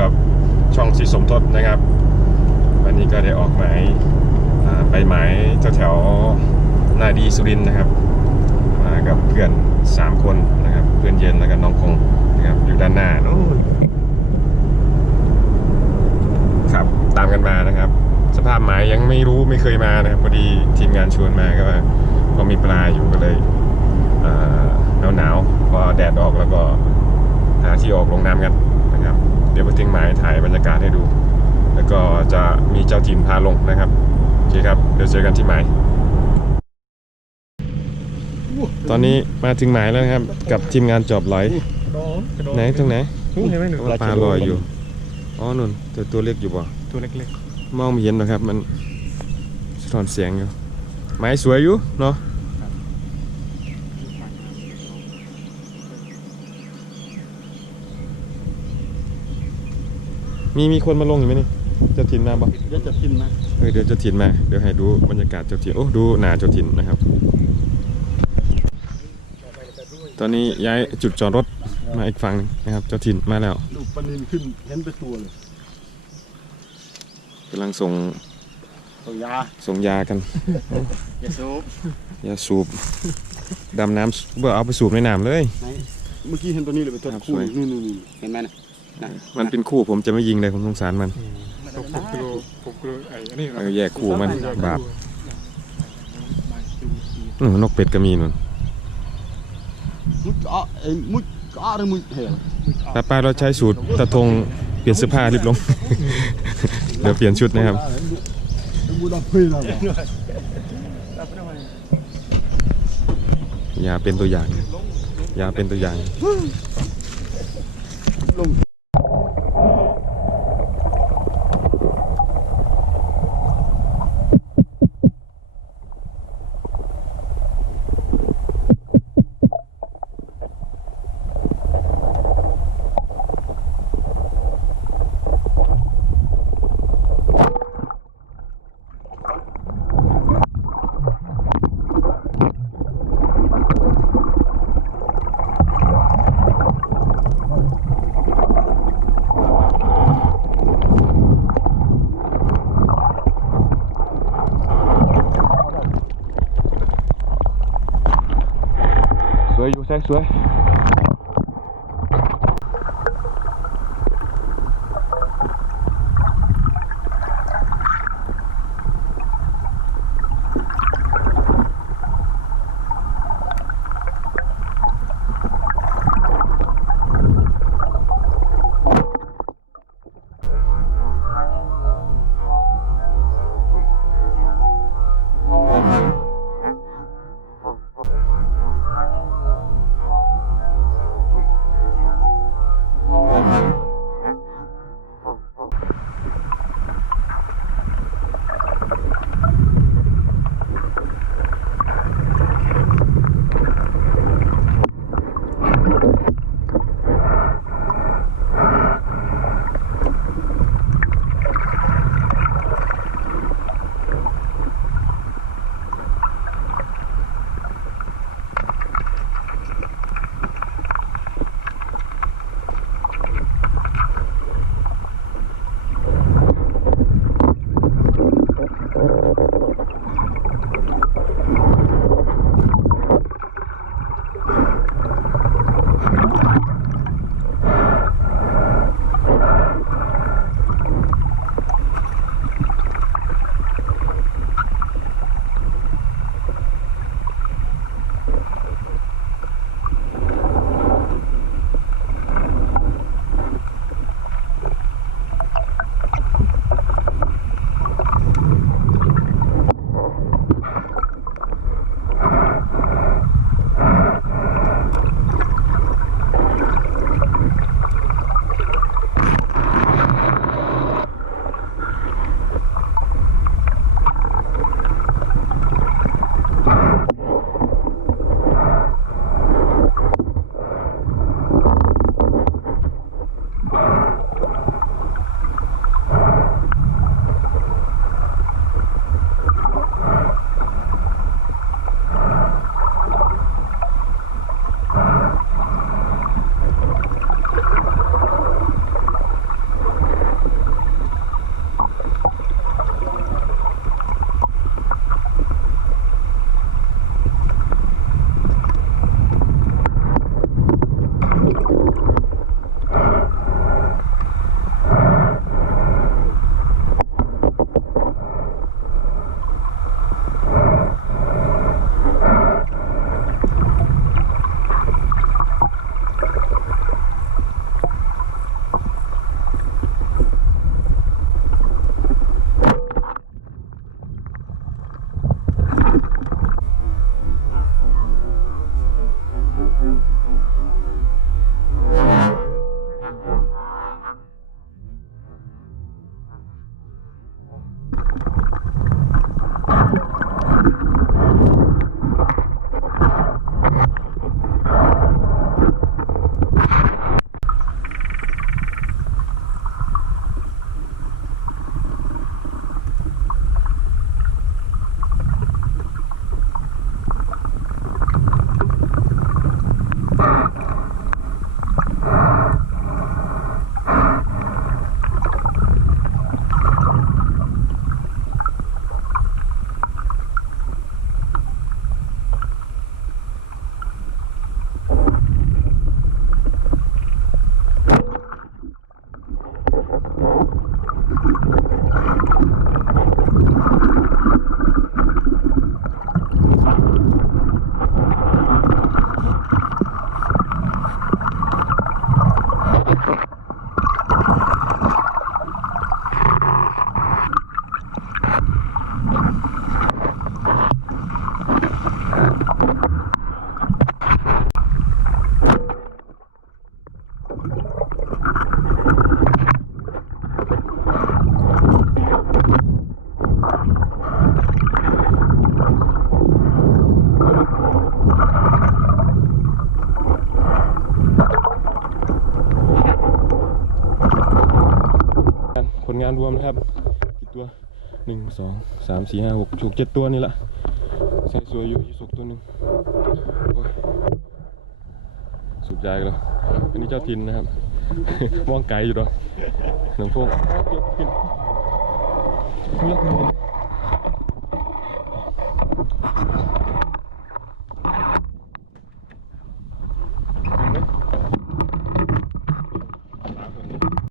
กับช่องสีสมทศนะครับ วันนี้ก็ได้ออกหมายไปหมายแถวๆนาดีสุรินนะครับมากับเพื่อน 3 คนนะครับ เพื่อนเย็นแล้วก็น้องคงนะครับอยู่ด้านหน้านู้นครับตามกันมานะครับ สภาพหมายยังไม่รู้ไม่เคยมานะครับพอดีทีมงานชวนมาก็ว่าก็มีปลาอยู่ก็เลยหนาวหนาวๆพอแดดออกแล้วก็หาที่ออกลงน้ำกัน นะครับเดี๋ยวไปถึงหมายถ่ายบรรยากาศให้ดู แล้วก็จะมีเจ้าถิ่นพาลงนะครับโอเคครับเดี๋ยวเจอกันที่หมายตอนนี้มาถึงหมายแล้วนะครับ กับทีมงานจอบไหลไหนตรงไหนเห็นไหมหนูปลาลอยอยู่อ๋อนุ่นแต่ตัวเล็กอยู่บ่ตัวเล็กมองไม่เห็นหรอกครับ มันสะท้อนเสียงอยู่ไม้สวยอยู่เนาะ มีมีคนมาลงอยู่ไหมนี่เจ้าถิ่นมาบ่ๆเดี๋ยวจะกินนะเออเดี๋ยวเจ้าถิ่นมา เดี๋ยวให้ดูบรรยากาศเจ้าถิ่นโอ้ดูหนาเจ้าถิ่นนะครับ ตอนนี้ย้ายจุดจอดรถมาอีกฝั่งหนึงนะครับ เจ้าถิ่นมาแล้วดูปลานินขึ้นเห็นเป็นตัวเลยกำลังส่งตัวยาส่งยากัน อย่าสูบยาสูบดำน้ำเบื่อเอาไปสูบในน้ำเลย ไหนเมื่อกี้เห็นตัวนี้เลยเป็นตัวครับคู่สวย นู่นนู่นเห็นไหมนะ นะมันเป็นคู่ผมจะไม่ยิงเลยผมสงสารมันผมกลัวผมกลัวไอ้อันนี้เออแยกคู่มันบาปอื้อนกเป็ดก็มีนุ่นมุดเกาะไอ้มุดเกาะหรือมุดเหวป้าป้าเราใช้สูตรตะทงเปลี่ยนเสื้อผ้ารีบลง เดี๋ยวเปลี่ยนชุดนะครับมุดเอาเพื่อนเราอย่าเป็นตัวอย่างอย่าเป็นตัวอย่าง ลง Thank you. งานรวมนะครับ กี่ตัวหนึ่งสองสามสี่ห้าหกหกเจ็ดตัวนี่แหละใส่สวยอยู่ยี่สกตัวหนึ่งสุดใจกันแล้วอันนี้เจ้าทินนะครับมองไกลอยู่ดอหนังพวกเลือกเลย